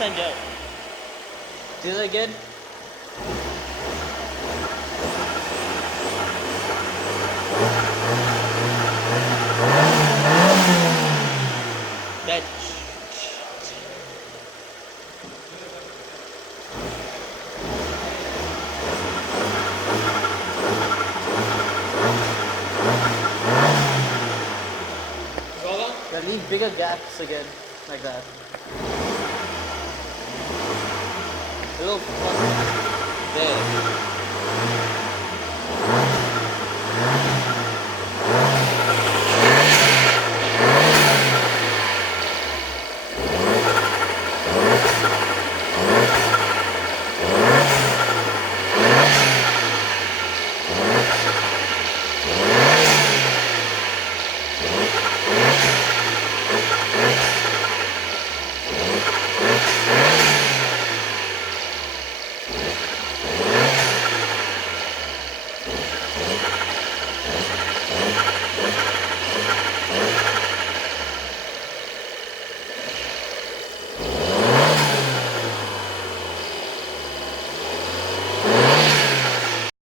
time, Joe. Do that again. That. Yeah, leave bigger gaps again, like that. A little there.